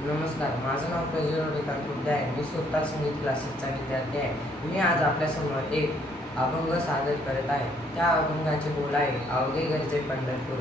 नमस्कार माझं नाव प्रज्वल रेखांत आहे. मी स्वतः संगीत क्लासेसचा विद्यार्थी आहे. मी आज आपल्यासमोर एक अभंग सादर करत आहे. त्या अभंगाचे बोल आहे अवघे गरजे पंढरपूर.